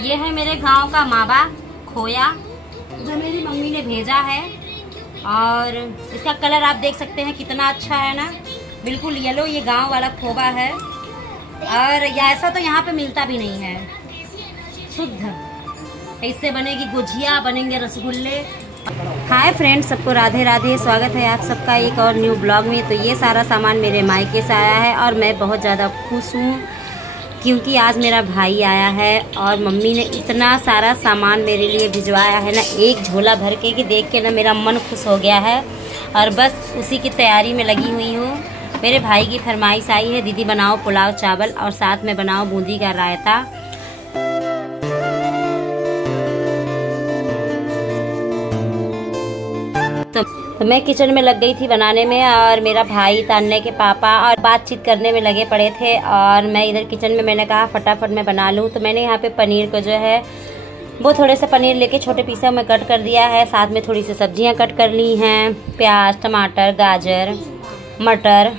ये है मेरे गांव का मावा खोया जो मेरी मम्मी ने भेजा है। और इसका कलर आप देख सकते हैं कितना अच्छा है ना, बिल्कुल येलो। ये गांव वाला खोवा है और ऐसा तो यहाँ पे मिलता भी नहीं है, शुद्ध। इससे बनेगी गुजिया, बनेंगे रसगुल्ले। हाय फ्रेंड्स, सबको राधे राधे। स्वागत है आप सबका एक और न्यू ब्लॉग में। तो ये सारा सामान मेरे मायके से आया है और मैं बहुत ज़्यादा खुश हूँ क्योंकि आज मेरा भाई आया है और मम्मी ने इतना सारा सामान मेरे लिए भिजवाया है ना, एक झोला भर के, कि देख के ना मेरा मन खुश हो गया है। और बस उसी की तैयारी में लगी हुई हूँ। मेरे भाई की फरमाइश आई है, दीदी बनाओ पुलाव चावल और साथ में बनाओ बूंदी का रायता। तो मैं किचन में लग गई थी बनाने में और मेरा भाई, तान्ने के पापा और बातचीत करने में लगे पड़े थे। और मैं इधर किचन में, मैंने कहा फटाफट मैं बना लूँ। तो मैंने यहाँ पे पनीर को जो है वो थोड़े से पनीर लेके छोटे पीसों में कट कर दिया है। साथ में थोड़ी सी सब्जियाँ कट कर ली हैं, प्याज, टमाटर, गाजर, मटर।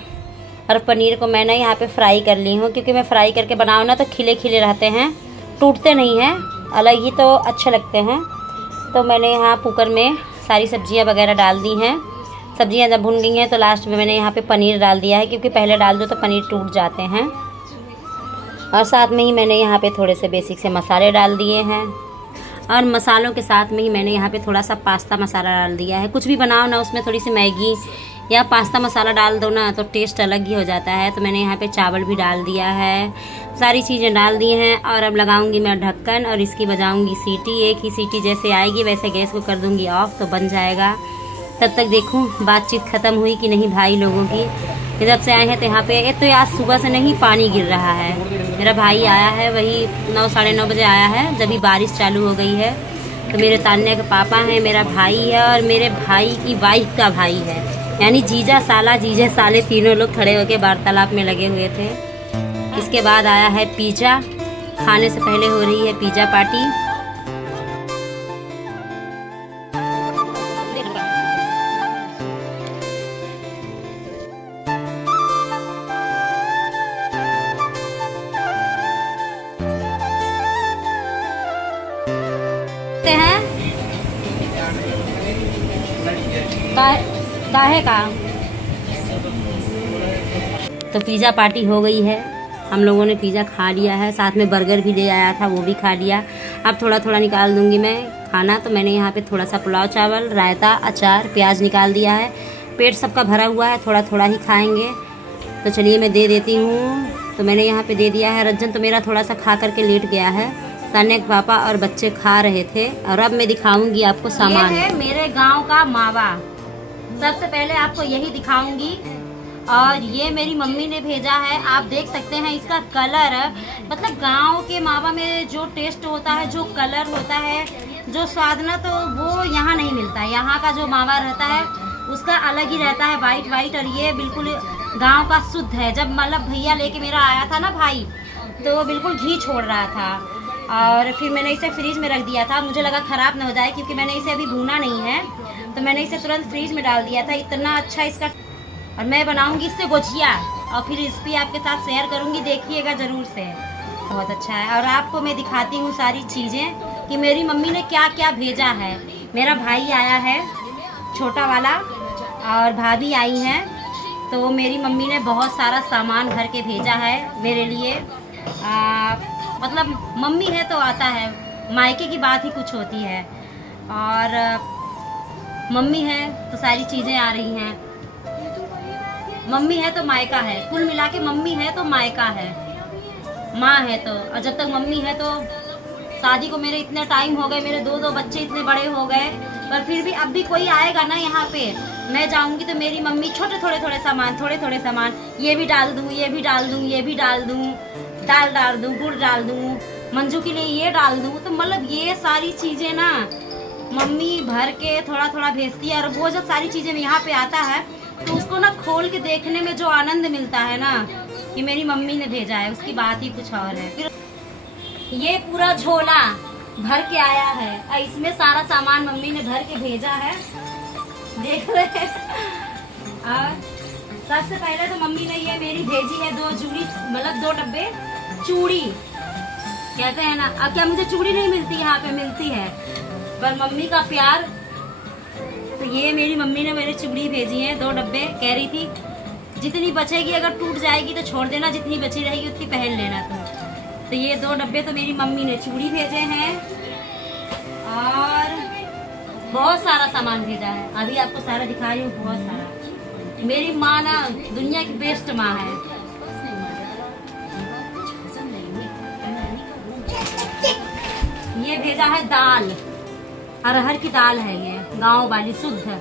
और पनीर को मैंने यहाँ पे फ्राई कर ली हूँ क्योंकि मैं फ्राई करके बनाऊँ ना तो खिले खिले रहते हैं, टूटते नहीं हैं, अलग ही तो अच्छे लगते हैं। तो मैंने यहाँ कुकर में सारी सब्जियां वगैरह डाल दी हैं। सब्जियां जब भुन गई हैं तो लास्ट में मैंने यहाँ पे पनीर डाल दिया है क्योंकि पहले डाल दो तो पनीर टूट जाते हैं। और साथ में ही मैंने यहाँ पे थोड़े से बेसिक से मसाले डाल दिए हैं और मसालों के साथ में ही मैंने यहाँ पे थोड़ा सा पास्ता मसाला डाल दिया है। कुछ भी बनाओ ना उसमें थोड़ी सी मैगी या पास्ता मसाला डाल दो ना तो टेस्ट अलग ही हो जाता है। तो मैंने यहाँ पे चावल भी डाल दिया है, सारी चीज़ें डाल दी हैं। और अब लगाऊंगी मैं ढक्कन और इसकी बजाऊंगी सीटी। एक ही सीटी जैसे आएगी वैसे गैस को कर दूंगी ऑफ, तो बन जाएगा। तब तक देखूं बातचीत ख़त्म हुई कि नहीं भाई लोगों की। जब से आए हैं तो यहाँ पे एक तो आज सुबह से नहीं पानी गिर रहा है। मेरा भाई आया है, वही 9 साढ़े 9 बजे आया है जब भी बारिश चालू हो गई है। तो मेरे तान्या के पापा हैं, मेरा भाई है और मेरे भाई की वाइफ का भाई है, यानी जीजा साला जीजे साले तीनों लोग खड़े होकर वार्तालाप में लगे हुए थे। इसके बाद आया है पिज़्ज़ा। खाने से पहले हो रही है पिज़्ज़ा पार्टी। काहे का तो पिज़्ज़ा पार्टी हो गई है। हम लोगों ने पिज़्ज़ा खा लिया है, साथ में बर्गर भी ले आया था वो भी खा लिया। अब थोड़ा थोड़ा निकाल दूंगी मैं खाना। तो मैंने यहाँ पे थोड़ा सा पुलाव चावल, रायता, अचार, प्याज निकाल दिया है। पेट सबका भरा हुआ है, थोड़ा थोड़ा ही खाएंगे। तो चलिए मैं दे देती हूँ। तो मैंने यहाँ पे दे दिया है। रंजन तो मेरा थोड़ा सा खा करके लेट गया है। तान्या के पापा और बच्चे खा रहे थे। और अब मैं दिखाऊंगी आपको सामान। ये है मेरे गाँव का मावा। सबसे पहले आपको यही दिखाऊंगी। और ये मेरी मम्मी ने भेजा है, आप देख सकते हैं इसका कलर। मतलब गांव के मावा में जो टेस्ट होता है, जो कलर होता है, जो स्वाद ना, तो वो यहाँ नहीं मिलता है। यहाँ का जो मावा रहता है उसका अलग ही रहता है, वाइट वाइट। और ये बिल्कुल गांव का शुद्ध है। जब मतलब भैया लेके मेरा आया था ना भाई, तो वो बिल्कुल घी छोड़ रहा था। और फिर मैंने इसे फ्रीज में रख दिया था, मुझे लगा ख़राब ना हो जाए क्योंकि मैंने इसे अभी भूना नहीं है। तो मैंने इसे तुरंत फ्रीज में डाल दिया था। इतना अच्छा इसका। और मैं बनाऊंगी इससे गुजिया और फिर रेसिपी आपके साथ शेयर करूंगी, देखिएगा ज़रूर से। बहुत अच्छा है। और आपको मैं दिखाती हूँ सारी चीज़ें कि मेरी मम्मी ने क्या क्या भेजा है। मेरा भाई आया है छोटा वाला और भाभी आई हैं। तो मेरी मम्मी ने बहुत सारा सामान भर के भेजा है मेरे लिए। मतलब मम्मी है तो आता है, मायके की बात ही कुछ होती है। और मम्मी है तो सारी चीज़ें आ रही हैं। मम्मी है तो मायका है, कुल मिला के मम्मी है तो मायका है, माँ है तो। और जब तक मम्मी है तो शादी को मेरे इतने टाइम हो गए, मेरे दो बच्चे इतने बड़े हो गए, पर फिर भी अब भी कोई आएगा ना यहाँ पे, मैं जाऊँगी तो मेरी मम्मी थोड़े थोड़े सामान, ये भी डाल दूँ, ये भी डाल दूँ, ये भी डाल दूँ, दाल डाल दूँ, गुड़ डाल दूँ, मंजू के लिए ये डाल दूँ। तो मतलब ये सारी चीज़ें ना मम्मी भर के थोड़ा थोड़ा भेजती है। और वो जब सारी चीज़ें यहाँ पे आता है तो उसको ना खोल के देखने में जो आनंद मिलता है ना कि मेरी मम्मी ने भेजा है, उसकी बात ही कुछ और है। फिर ये पूरा झोला भर के आया है और इसमें सारा सामान मम्मी ने भर के भेजा है, देख रहे। और सबसे पहले तो मम्मी ने ये मेरी भेजी है 2 चूड़ी, मतलब 2 डब्बे चूड़ी। कहते हैं ना, अब क्या मुझे चूड़ी नहीं मिलती, यहाँ पे मिलती है, पर मम्मी का प्यार। तो ये मेरी मम्मी ने मेरे चूड़ी भेजी है 2 डब्बे, कह रही थी जितनी बचेगी अगर टूट जाएगी तो छोड़ देना, जितनी बची रहेगी उतनी पहन लेना तुम। तो ये 2 डब्बे तो मेरी मम्मी ने चूड़ी भेजे हैं, और बहुत सारा सामान भेजा है, अभी आपको सारा दिखा रही हूँ, बहुत सारा। मेरी माँ ना दुनिया की बेस्ट माँ है। ये भेजा है दाल, अरहर की दाल है, ये गांव वाली शुद्ध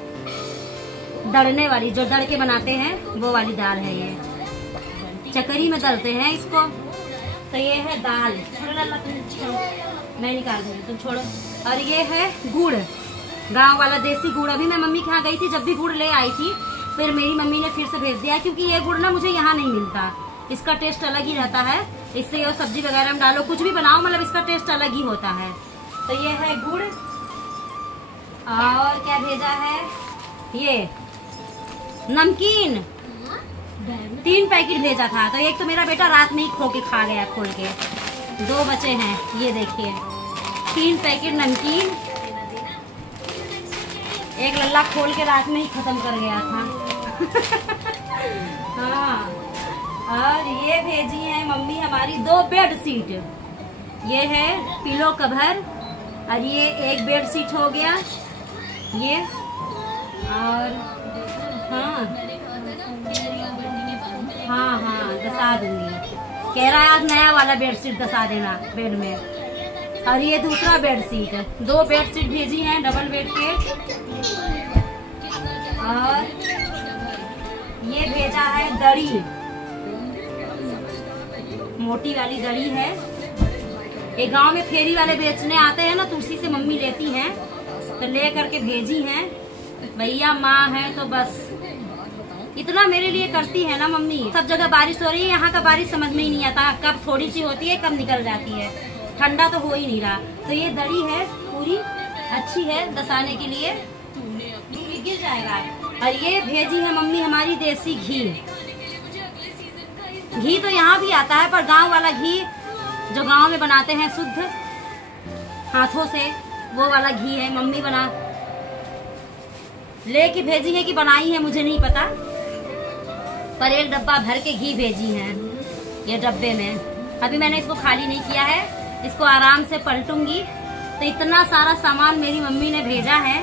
दड़ने वाली, जो दड़ के बनाते हैं वो वाली दाल है। ये चकरी में दलते हैं इसको। तो ये है दाल, थोड़ा डाला तुम छोड़ो, मैं निकाल दूंगी, तुम छोड़ो। और ये है गुड़, गांव वाला देसी गुड़। अभी मैं मम्मी के यहाँ गई थी, जब भी गुड़ ले आई थी, फिर मेरी मम्मी ने फिर से भेज दिया, क्योंकि ये गुड़ ना मुझे यहाँ नहीं मिलता, इसका टेस्ट अलग ही रहता है। इससे ये सब्जी वगैरह में डालो, कुछ भी बनाओ, मतलब इसका टेस्ट अलग ही होता है। तो ये है गुड़। और क्या भेजा है, ये नमकीन 3 पैकेट भेजा था। तो एक तो मेरा बेटा रात में ही खो के खा गया खोल के, 2 बचे हैं। ये देखिए 3 पैकेट नमकीन, एक लल्ला खोल के रात में ही खत्म कर गया था। हाँ, और ये भेजी है मम्मी हमारी 2 बेड शीट। ये है पिलो कवर, और ये एक बेड शीट हो गया ये। और हाँ हाँ हाँ दसा दूंगी, कह रहा है आज नया वाला बेड शीट दसा देना बेड में। और ये दूसरा बेड शीट, 2 बेड शीट भेजी हैं डबल बेड के। और ये भेजा है दड़ी, मोटी वाली दड़ी है। एक गांव में फेरी वाले बेचने आते हैं ना, तो उसी से मम्मी लेती हैं, तो ले करके भेजी हैं। भैया माँ है तो बस इतना मेरे लिए करती है ना मम्मी। सब जगह बारिश हो रही है, यहाँ का बारिश समझ में ही नहीं आता, कब थोड़ी सी होती है कब निकल जाती है, ठंडा तो हो ही नहीं रहा। तो ये दड़ी है पूरी अच्छी है दसाने के लिए, गिर जाएगा। और ये भेजी है मम्मी हमारी देसी घी। घी तो यहाँ भी आता है, पर गांव वाला घी जो गांव में बनाते हैं शुद्ध हाथों से, वो वाला घी है। मम्मी बना लेके भेजी है कि बनाई है मुझे नहीं पता, पर एक डब्बा भर के घी भेजी है ये डब्बे में। अभी मैंने इसको खाली नहीं किया है, इसको आराम से पलटूंगी। तो इतना सारा सामान मेरी मम्मी ने भेजा है,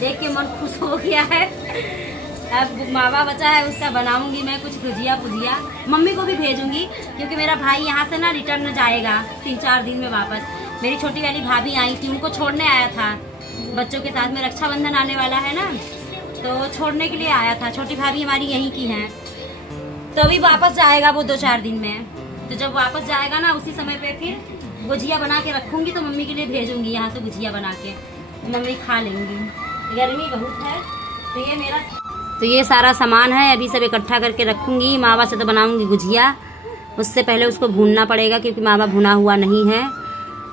देख के मन खुश हो गया है। अब मावा बचा है, उसका बनाऊंगी मैं कुछ गुजिया पुजिया, मम्मी को भी भेजूंगी, क्योंकि मेरा भाई यहाँ से ना रिटर्न जाएगा 3-4 दिन में वापस। मेरी छोटी वाली भाभी आई थी, उनको छोड़ने आया था बच्चों के साथ में, रक्षाबंधन आने वाला है ना, तो छोड़ने के लिए आया था। छोटी भाभी हमारी यहीं की है, तो अभी वापस जाएगा वो 2-4 दिन में। तो जब वापस जाएगा ना, उसी समय पे फिर गुजिया बना के रखूंगी, तो मम्मी के लिए भेजूंगी यहाँ से गुजिया बना के, मम्मी खा लेंगी। गर्मी बहुत है। तो ये सारा सामान है, अभी सब इकट्ठा करके रखूंगी। मावा से तो बनाऊंगी गुजिया, उससे पहले उसको भूनना पड़ेगा, क्योंकि मावा भुना हुआ नहीं है।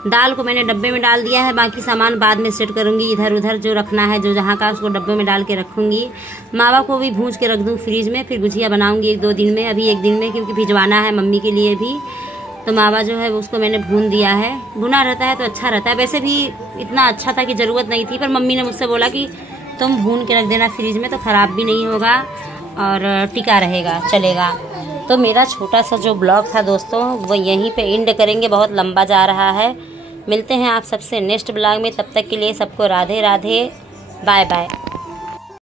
दाल को मैंने डब्बे में डाल दिया है, बाकी सामान बाद में सेट करूंगी, इधर उधर जो रखना है जो जहाँ का, उसको डब्बे में डाल के रखूंगी। मावा को भी भूंज के रख दूँ फ्रिज में, फिर गुजिया बनाऊंगी 1-2 दिन में। अभी 1 दिन में, क्योंकि भिजवाना है मम्मी के लिए भी। तो मावा जो है उसको मैंने भून दिया है, भुना रहता है तो अच्छा रहता है। वैसे भी इतना अच्छा था कि ज़रूरत नहीं थी, पर मम्मी ने मुझसे बोला कि तुम भून के रख देना फ्रिज में, तो ख़राब भी नहीं होगा और टिका रहेगा, चलेगा। तो मेरा छोटा सा जो ब्लॉग था दोस्तों, वो यहीं पे एंड करेंगे, बहुत लंबा जा रहा है। मिलते हैं आप सबसे नेक्स्ट ब्लॉग में, तब तक के लिए सबको राधे राधे, बाय बाय।